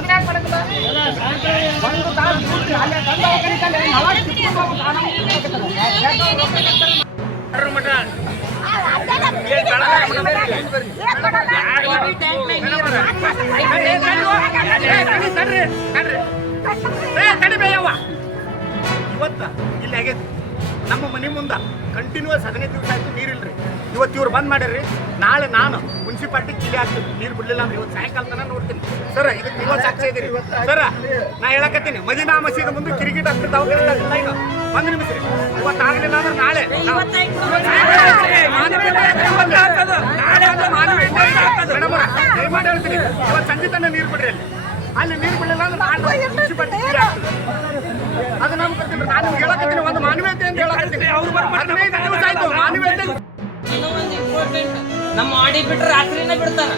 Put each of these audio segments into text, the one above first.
ಅದನ್ಯಾಕೆ ಮಾಡಕ್ಕಿಲ್ಲ? ಒಂದು ತಾಸು ಕೂತ್ರಿ, ಅಲ್ಲೇ ಗಂಡ ಕರೀತಾನೆ, ಹವಾ ಕಿತ್ಕೊಂಡು ಹೋಗ್ಬೇಕು, ಆರಾಮ ಕೂತ್ಕೊಳ್ತಾರೆ. ಮಠ ಇವತ್ತ ಇಲ್ಲಿ ಆಗೈತಿ ನಮ್ಮ ಮನೆ ಮುಂದೆ ಕಂಟಿನ್ಯೂಸ್ 15 ದಿವಸ ಆಯ್ತು ನೀರಿಲ್ರಿ. ಇವತ್ತು ಇವ್ರು ಬಂದ್ ಮಾಡ್ಯಾರ್ರಿ. ನಾಳೆ ನಾನು ಮುನ್ಸಿಪಾಲ್ಟಿ ಕಿಲಿ ಹಾಕ್ತೀನಿ, ನೀರು ಬಿಡ್ಲಿಲ್ಲ ಅಂದ್ರೆ ಇವತ್ತು ಸಾಯಂಕಾಲ ತನಕ ನೋಡ್ತೀನಿ ಸರ್. ಇದಕ್ಕೆ ನೀವು ಸಾಕ್ಷಿ ಇದ್ದೀರಿ ಸರ್. ನಾ ಹೇಳಕತ್ತೀನಿ, ಮದೀನಾ ಮಸೀದಿ ಮುಂದೆ ಕಿರಿಕಿಟ್ ಆಗ್ತದೆ, ದವಾಖಾನೆ ಇಲ್ಲ ಇನ್ನು 1 ನಿಮಿಷ ರೀ. ಇವತ್ತು ಆಗಲಿಲ್ಲ ಅಂದ್ರೆ ನಾಳೆ ದಯಮಾಡಿ ಹೇಳ್ತೀನಿ, ಇವತ್ತು ಸಂಜೆ ತನಕ ನೀರು ಬಿಡ್ರಿ. ಅಲ್ಲಿ ನೀರು ಬಿಡಲಿಲ್ಲ ಅಂದ್ರೆ ನಾಳೆ ಮುನ್ಸಿಪಾಲ್ಟಿ ಕಿಲಿ ಆಗ್ತದೆ. ಅದು ನಮ್ಗೆ ಗೊತ್ತಿಲ್ಲ. ನಾನು ನಿಮ್ಗೆ ಹೇಳಕತ್ತೀನಿ, ಒಂದು ಮಾನವೀಯತೆ ಅಂತ ಹೇಳಕತ್ತೀನಿ. 15 ದಿವಸ ಆಯ್ತು ಮಾನವೀಯತೆ. ನಮ್ಮ ಆಡಿ ಬಿಟ್ರೆ ರಾತ್ರಿನೇ ಬಿಡ್ತಾನ.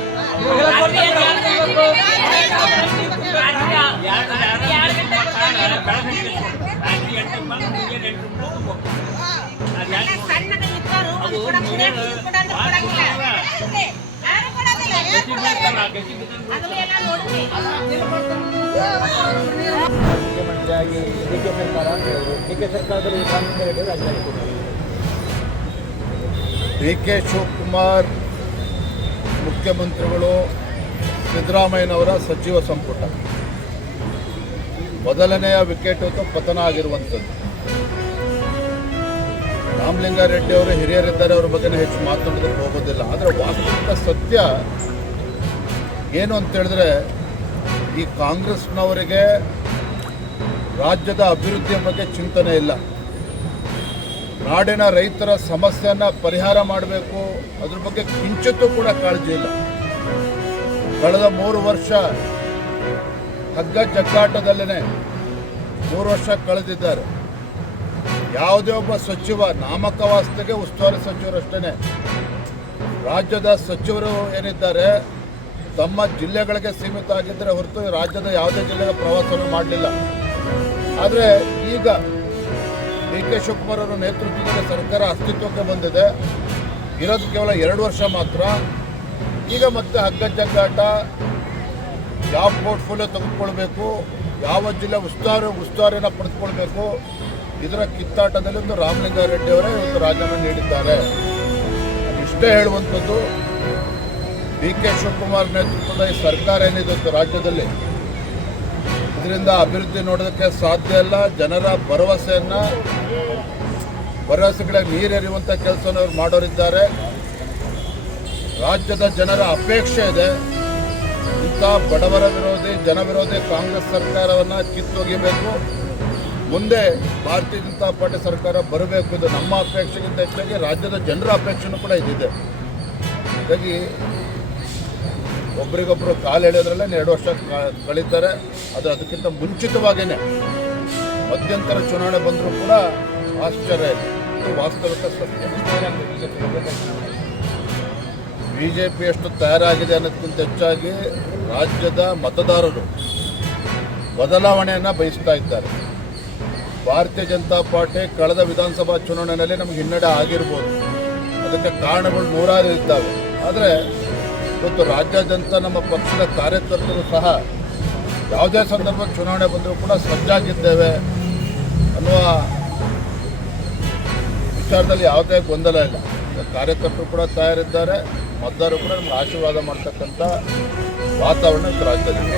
ಮುಖ್ಯಮಂತ್ರಿಯಾಗಿ ಡಿಕೆ ಸರ್ಕಾರ ಅಂತ ಹೇಳಿದ್ರು. ಡಿಕೆ ಸರ್ಕಾರದಲ್ಲಿ ಡಿಕೆ ಶಿವಕುಮಾರ್ ಮುಖ್ಯಮಂತ್ರಿಗಳು, ಸಿದ್ದರಾಮಯ್ಯನವರ ಸಚಿವ ಸಂಪುಟ ಮೊದಲನೆಯ ವಿಕೆಟ್ ಹೊತ್ತು ಪತನ ಆಗಿರುವಂಥದ್ದು. ರಾಮಲಿಂಗಾರೆಡ್ಡಿ ಅವರು ಹಿರಿಯರಿದ್ದಾರೆ, ಅವ್ರ ಬಗ್ಗೆ ಹೆಚ್ಚು ಮಾತನಾಡೋದಕ್ಕೆ ಹೋಗೋದಿಲ್ಲ. ಆದರೆ ವಾಸ್ತವಿಕ ಸತ್ಯ ಏನು ಅಂತೇಳಿದ್ರೆ, ಈ ಕಾಂಗ್ರೆಸ್ನವರಿಗೆ ರಾಜ್ಯದ ಅಭಿವೃದ್ಧಿಯ ಬಗ್ಗೆ ಚಿಂತನೆ ಇಲ್ಲ. ನಾಡಿನ ರೈತರ ಸಮಸ್ಯೆಯನ್ನು ಪರಿಹಾರ ಮಾಡಬೇಕು, ಅದ್ರ ಬಗ್ಗೆ ಕಿಂಚಿತ್ತೂ ಕೂಡ ಕಾಳಜಿ ಇಲ್ಲ. ಕಳೆದ 3 ವರ್ಷ ಹಗ್ಗ ಜಗ್ಗಾಟದಲ್ಲೇ 3 ವರ್ಷ ಕಳೆದಿದ್ದಾರೆ. ಯಾವುದೇ ಒಬ್ಬ ಸಚಿವ ನಾಮಕವಾಸ್ತೆಗೆ ಉಸ್ತುವಾರಿ ಸಚಿವರಷ್ಟೇ. ರಾಜ್ಯದ ಸಚಿವರು ಏನಿದ್ದಾರೆ ತಮ್ಮ ಜಿಲ್ಲೆಗಳಿಗೆ ಸೀಮಿತ ಆಗಿದ್ದರೆ ಹೊರತು ರಾಜ್ಯದ ಯಾವುದೇ ಜಿಲ್ಲೆಗೆ ಪ್ರವಾಸವನ್ನು ಮಾಡಲಿಲ್ಲ. ಆದರೆ ಈಗ ಡಿ ಕೆ ಶಿವಕುಮಾರ್ ಅವರ ನೇತೃತ್ವದಲ್ಲಿ ಸರ್ಕಾರ ಅಸ್ತಿತ್ವಕ್ಕೆ ಬಂದಿದೆ. ಇರೋದು ಕೇವಲ 2 ವರ್ಷ ಮಾತ್ರ. ಈಗ ಮತ್ತೆ ಹಗ್ಗ ಜಗ್ಗಾಟ, ಯಾವ ಪೋರ್ಟ್ಫೋಲಿಯೋ ತೆಗೆದುಕೊಳ್ಬೇಕು, ಯಾವ ಜಿಲ್ಲೆ ಉಸ್ತುವಾರಿನ ಪಡೆದುಕೊಳ್ಬೇಕು, ಇದರ ಕಿತ್ತಾಟದಲ್ಲಿ ಒಂದು ರಾಮಲಿಂಗಾರೆಡ್ಡಿ ಅವರೇ ಇವತ್ತು ರಾಜೀನಾಮೆ ನೀಡಿದ್ದಾರೆ. ಇಷ್ಟೇ ಹೇಳುವಂಥದ್ದು, ಡಿ ಕೆ ಶಿವಕುಮಾರ್ ನೇತೃತ್ವದ ಈ ಸರ್ಕಾರ ಏನಿದೆ ರಾಜ್ಯದಲ್ಲಿ, ಇದರಿಂದ ಅಭಿವೃದ್ಧಿ ನೋಡೋದಕ್ಕೆ ಸಾಧ್ಯ ಇಲ್ಲ. ಜನರ ಭರವಸೆಗಳಿಗೆ ನೀರೆರಿಯುವಂಥ ಕೆಲಸವನ್ನು ಅವರು ಮಾಡೋರಿದ್ದಾರೆ. ರಾಜ್ಯದ ಜನರ ಅಪೇಕ್ಷೆ ಇದೆ, ಇಂಥ ಬಡವರ ವಿರೋಧಿ, ಜನ ವಿರೋಧಿ ಕಾಂಗ್ರೆಸ್ ಸರ್ಕಾರವನ್ನು ಕಿತ್ತೊಗಿಬೇಕು, ಮುಂದೆ ಭಾರತೀಯ ಜನತಾ ಪಾರ್ಟಿ ಸರ್ಕಾರ ಬರಬೇಕು. ಇದು ನಮ್ಮ ಅಪೇಕ್ಷೆಗಿಂತ ಹೆಚ್ಚಾಗಿ ರಾಜ್ಯದ ಜನರ ಅಪೇಕ್ಷೆನೂ ಕೂಡ ಇದಿದೆ. ಹಾಗಾಗಿ ಒಬ್ರಿಗೊಬ್ಬರು ಕಾಲು ಎಳೆಯೋದ್ರಲ್ಲೇ 2 ವರ್ಷ ಕಳೀತಾರೆ. ಅದು ಅದಕ್ಕಿಂತ ಮುಂಚಿತವಾಗಿಯೇ ಮಧ್ಯಂತರ ಚುನಾವಣೆ ಬಂದರೂ ಕೂಡ ಆಶ್ಚರ್ಯ ಇದೆ. ಇದು ವಾಸ್ತವಿಕ ಸತ್ಯ. ಬಿಜೆಪಿ ಎಷ್ಟು ತಯಾರಾಗಿದೆ ಅನ್ನೋದಕ್ಕಿಂತ ಹೆಚ್ಚಾಗಿ ರಾಜ್ಯದ ಮತದಾರರು ಬದಲಾವಣೆಯನ್ನು ಬಯಸ್ತಾ ಇದ್ದಾರೆ. ಭಾರತೀಯ ಜನತಾ ಪಾರ್ಟಿ ಕಳೆದ ವಿಧಾನಸಭಾ ಚುನಾವಣೆಯಲ್ಲಿ ನಮಗೆ ಹಿನ್ನಡೆ ಆಗಿರ್ಬೋದು, ಅದಕ್ಕೆ ಕಾರಣಗಳು 100 ಇದ್ದಾವೆ. ಆದರೆ ಇವತ್ತು ರಾಜ್ಯಾದ್ಯಂತ ನಮ್ಮ ಪಕ್ಷದ ಕಾರ್ಯಕರ್ತರು ಸಹ ಯಾವುದೇ ಸಂದರ್ಭದಲ್ಲಿ ಚುನಾವಣೆ ಬಂದರೂ ಕೂಡ ಸಜ್ಜಾಗಿದ್ದೇವೆ ಅನ್ನುವ ವಿಚಾರದಲ್ಲಿ ಯಾವುದೇ ಗೊಂದಲ ಇಲ್ಲ. ಕಾರ್ಯಕರ್ತರು ಕೂಡ ತಯಾರಿದ್ದಾರೆ, ಮತದಾರರು ಕೂಡ ನಮ್ಗೆ ಆಶೀರ್ವಾದ ಮಾಡ್ತಕ್ಕಂಥ ವಾತಾವರಣ ರಾಜ್ಯದಲ್ಲಿ